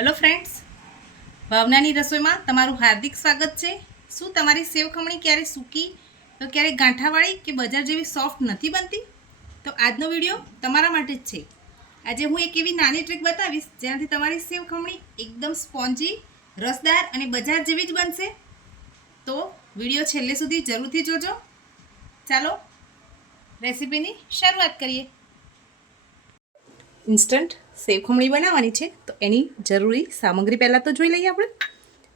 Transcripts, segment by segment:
Hello friends, ભાવનાની રસોઈમાં તમારું હાર્દિક સ્વાગત છે। શું તમારી સેવ ખમણી ક્યારે સૂકી તો ક્યારે ગાંઠાવાળી કે બજાર જેવી સોફ્ટ નથી બનતી? તો આજનો વિડીયો તમારા માટે જ છે। આજે હું એક એવી નાની ટ્રીક બતાવીશ જેનાથી તમારી સેવ ખમણી એકદમ સ્પોન્જી, રસદાર અને બજાર જેવી જ બનશે। તો વિડીયો છેલ્લે સુધી જરૂરથી જોજો। ચાલો રેસીપીની શરૂઆત કરીએ। ઇન્સ્ટન્ટ સેવ ખમણી બનાવવાની છે તો એની જરૂરી સામગ્રી પહેલાં તો જોઈ લઈએ આપણે।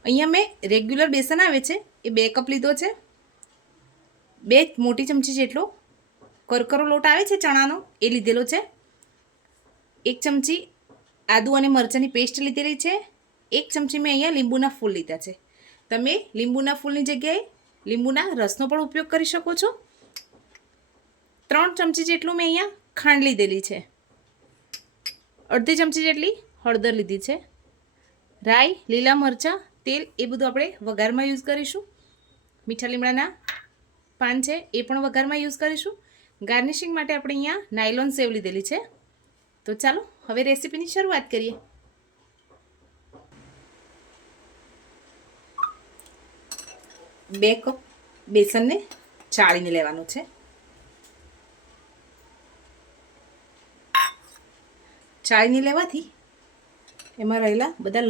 અહીંયા મેં રેગ્યુલર બેસન આવે છે એ 2 કપ લીધો છે। 2 મોટી ચમચી જેટલો કરકરો લોટ આવે છે ચણાનો એ લીધેલો છે। 1 ચમચી આદુ અને મરચાંની પેસ્ટ લીધેલી છે। 1 ચમચી મેં અહીંયા લીંબુના ફૂલ લીધા છે। તમે લીંબુના ફૂલની જગ્યાએ લીંબુના રસનો પણ ઉપયોગ કરી શકો છો। 3 ચમચી જેટલું મેં અહીંયા ખાંડ લીધેલી છે। અડધી ચમચી જેટલી હળદર લીધી છે। રાઈ, લીલા મરચાં, તેલ એ બધું આપણે વઘારમાં યુઝ કરીશું। મીઠા લીમડાના પાન છે એ પણ વઘારમાં યુઝ કરીશું। ગાર્નિશિંગ માટે આપણે અહીંયા નાયલોન સેવ લીધેલી છે। તો ચાલો હવે રેસીપીની શરૂઆત કરીએ। બે કપ બેસનને ચાળીને લેવાનું છે। ચાળીને લેવાથી એમાં રહેલા બધા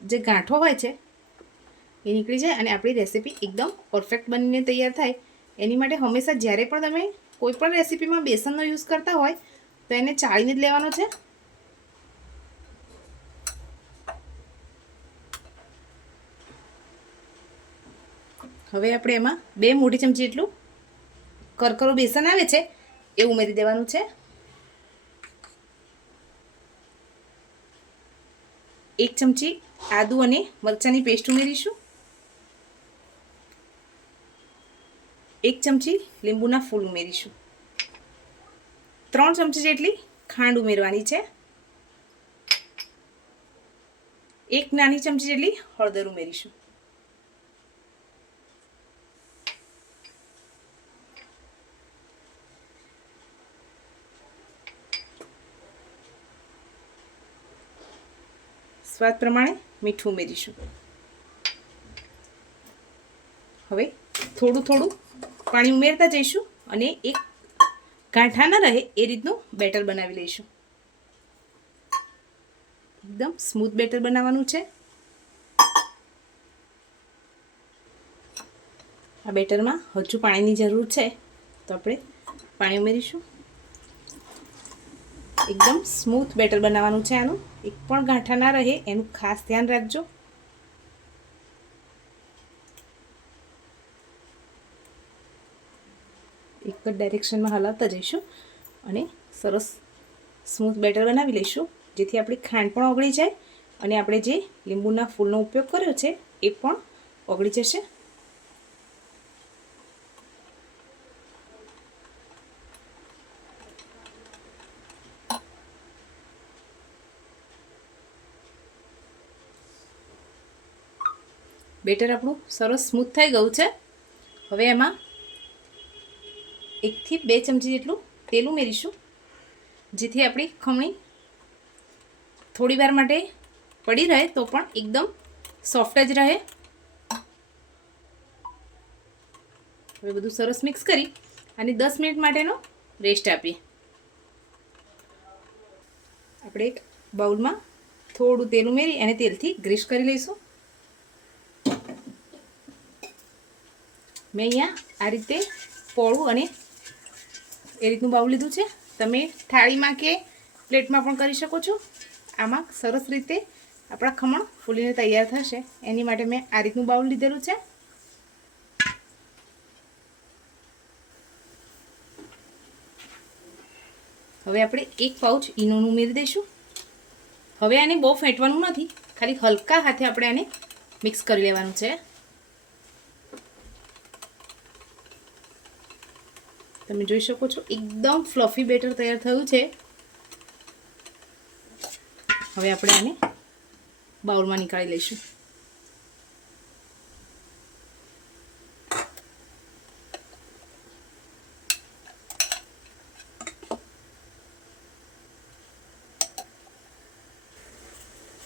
જે ગાંઠો હોય છે એ નીકળી જાય અને આપણી રેસીપી એકદમ પરફેક્ટ બનીને તૈયાર થાય। એની માટે હંમેશા જ્યારે પણ તમે કોઈ પણ રેસીપીમાં બેસનનો યુઝ કરતા હોય તો એને ચાળીને જ લેવાનો છે। હવે આપણે એમાં 2 મોટી ચમચી જેટલું કરકરો બેસન આવે છે એ ઉમેરી દેવાનું છે। 1 ચમચી આદુ અને મરચાંની પેસ્ટ ઉમેરીશું। 1 ચમચી લીંબુના ફૂલ ઉમેરીશું। 3 ચમચી જેટલી ખાંડ ઉમેરવાની છે। 1 નાની ચમચી જેટલી હળદર ઉમેરીશું। સ્વાદ પ્રમાણે મીઠું ઉમેરીશું। હવે થોડું થોડું પાણી ઉમેરતા જઈશું અને એક ગાંઠા ન રહે એ રીતનું બેટર બનાવી લઈશું। એકદમ સ્મૂથ બેટર બનાવવાનું છે। આ બેટરમાં હજુ પાણીની જરૂર છે તો આપણે પાણી ઉમેરીશું। એકદમ સ્મૂથ બેટર બનાવવાનું છે। આનું એક પણ ગાંઠા ના રહે એનું ખાસ ધ્યાન રાખજો। એક જ ડાયરેક્શનમાં હલાવતા જઈશું અને સરસ સ્મૂથ બેટર બનાવી લઈશું જેથી આપણી ખાંડ પણ ઓગળી જાય અને આપણે જે લીંબુના ફૂલનો ઉપયોગ કર્યો છે એ પણ ઓગળી જશે। બેટર આપણું સરસ સ્મૂથ થઈ ગયું છે। હવે એમાં 1 થી 2 ચમચી જેટલું તેલ ઉમેરીશું જેથી આપણી ખમણી થોડી વાર માટે પડી રહે તો પણ એકદમ સોફ્ટ જ રહે। હવે બધું સરસ મિક્સ કરી અને 10 મિનિટ માટેનો રેસ્ટ આપીએ। આપણે એક બાઉલમાં થોડું તેલ ઉમેરી અને તેલથી ગ્રીસ કરી લઈશું। મેં અહીંયા આ રીતે પોળું અને એ રીતનું બાઉલ લીધું છે। તમે થાળીમાં કે પ્લેટમાં પણ કરી શકો છો। આમાં સરસ રીતે આપણા ખમણ ફૂલીને તૈયાર થશે એની માટે મેં આ રીતનું બાઉલ લીધેલું છે। હવે આપણે 1 પાઉચ ઈનોનું ઉમેરી દઈશું। હવે આને બહુ ફેંટવાનું નથી, ખાલી હલકા હાથે આપણે આને મિક્સ કરી લેવાનું છે। તમે જોઈ શકો છો એકદમ ફ્લફી બેટર તૈયાર થયું છે। હવે આપણે આને બાઉલમાં નીકાળી લઈશું।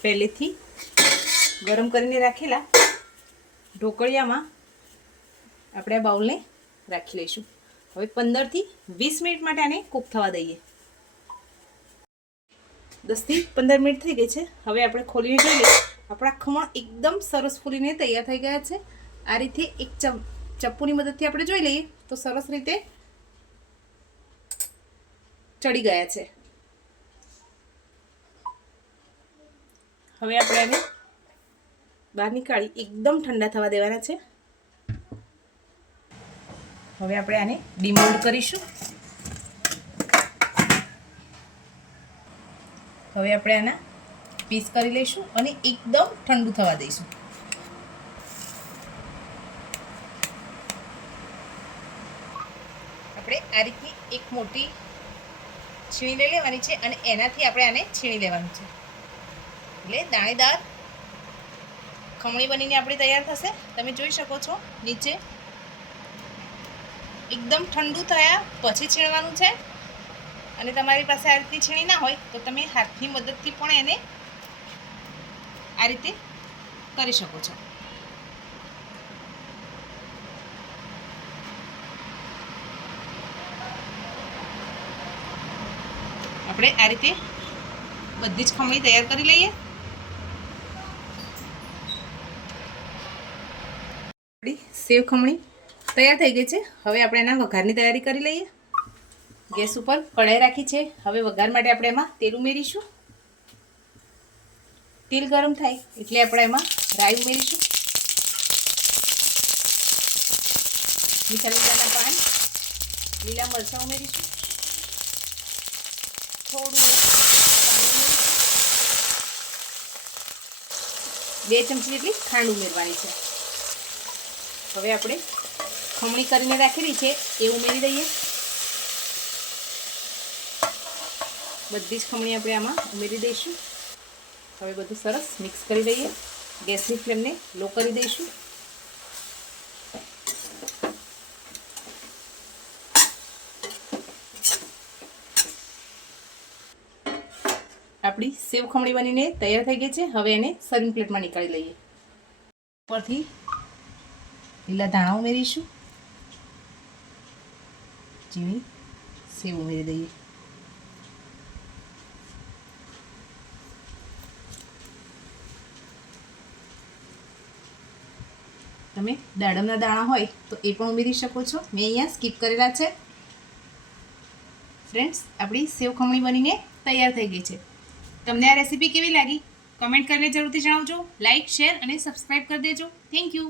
પહેલેથી ગરમ કરીને રાખેલા ઢોકળિયામાં આપણે આ બાઉલને રાખી લઈશું. હવે 15 થી 20 મિનિટ માટે આને કૂક થવા દઈએ. 10 થી 15 મિનિટ થઈ ગઈ છે. હવે આપણે ખોલીને જોઈએ. આપણા ખમણ એકદમ સરસ ફૂલીને તૈયાર થઈ ગયા છે. આ રીતે એક ચપ્પુની મદદથી આપણે જોઈ લઈએ તો સરસ રીતે ચડી ગયા છે. હવે આપણે આને બહાર નીકાળી એકદમ ઠંડા થવા દેવાના છે. હવે આપણે આને ડિમોલ્ડ કરીશું. હવે આપણે આના પીસ કરી લઈશું અને એકદમ ઠંડુ થવા દઈશું. આપણે આ રીતની એક મોટી છીણી લઈ લેવાની છે અને એનાથી આપણે આને છીણી લેવાનું છે. એટલે દાણેદાર ખમણી બનીને આપણી તૈયાર થશે. તમે જોઈ શકો છો નીચે એકદમ ઠંડુ થયા પછી છીણવાનું છે. અને તમારી પાસે આ રીતની છીણી ના હોય તો તમે હાથની મદદથી પણ એને આ રીતે કરી શકો છો. આપણે આ રીતે બધી જ ખમણી તૈયાર કરી લઈએ. આપણી સેવ ખમણી તૈયાર થઈ ગઈ છે. હવે આપણે એના વઘારની તૈયારી કરી લઈએ. ગેસ ઉપર કઢાઈ રાખી છે. હવે વઘાર માટે આપણે એમાં તેલ ઉમેરીશું. તેલ ગરમ થાય એટલે આપણે એમાં રાઈ ઉમેરીશું. મીઠા લીમડાના પાન, લીલા મરચાં ઉમેરીશું. થોડું પાણી ઉમેરીશું. 2 ચમચી જેટલી ખાંડ ઉમેરવાની છે. હવે આપણે ખમણી કરીને રાખેલી છે એ ઉમેરી દઈએ. બધી જ ખમણી આપણે આમાં ઉમેરી દઈશું. હવે બધું સરસ મિક્સ કરી દઈએ. ગેસની ફ્લેમને લો કરી દઈશું. આપણી સેવ ખમણી બનીને તૈયાર થઈ ગઈ છે. હવે એને સર્વિંગ પ્લેટમાં નીકાળી લઈએ. ઉપરથી લીલા ધાણા ઉમેરીશું. ઝીણી સેવ ઉમેરી દઈએ. તમે દાડમના દાણા હોય તો એ પણ ઉમેરી શકો છો. મેં અહીંયા સ્કીપ કરેલા છે. ફ્રેન્ડ્સ, આપણી સેવ ખમણી બનીને તૈયાર થઈ ગઈ છે. તમને આ રેસીપી કેવી લાગી કમેન્ટ કરીને જરૂરથી જણાવજો. લાઇક, શેર અને સબસ્ક્રાઈબ કરી દેજો. Thank you.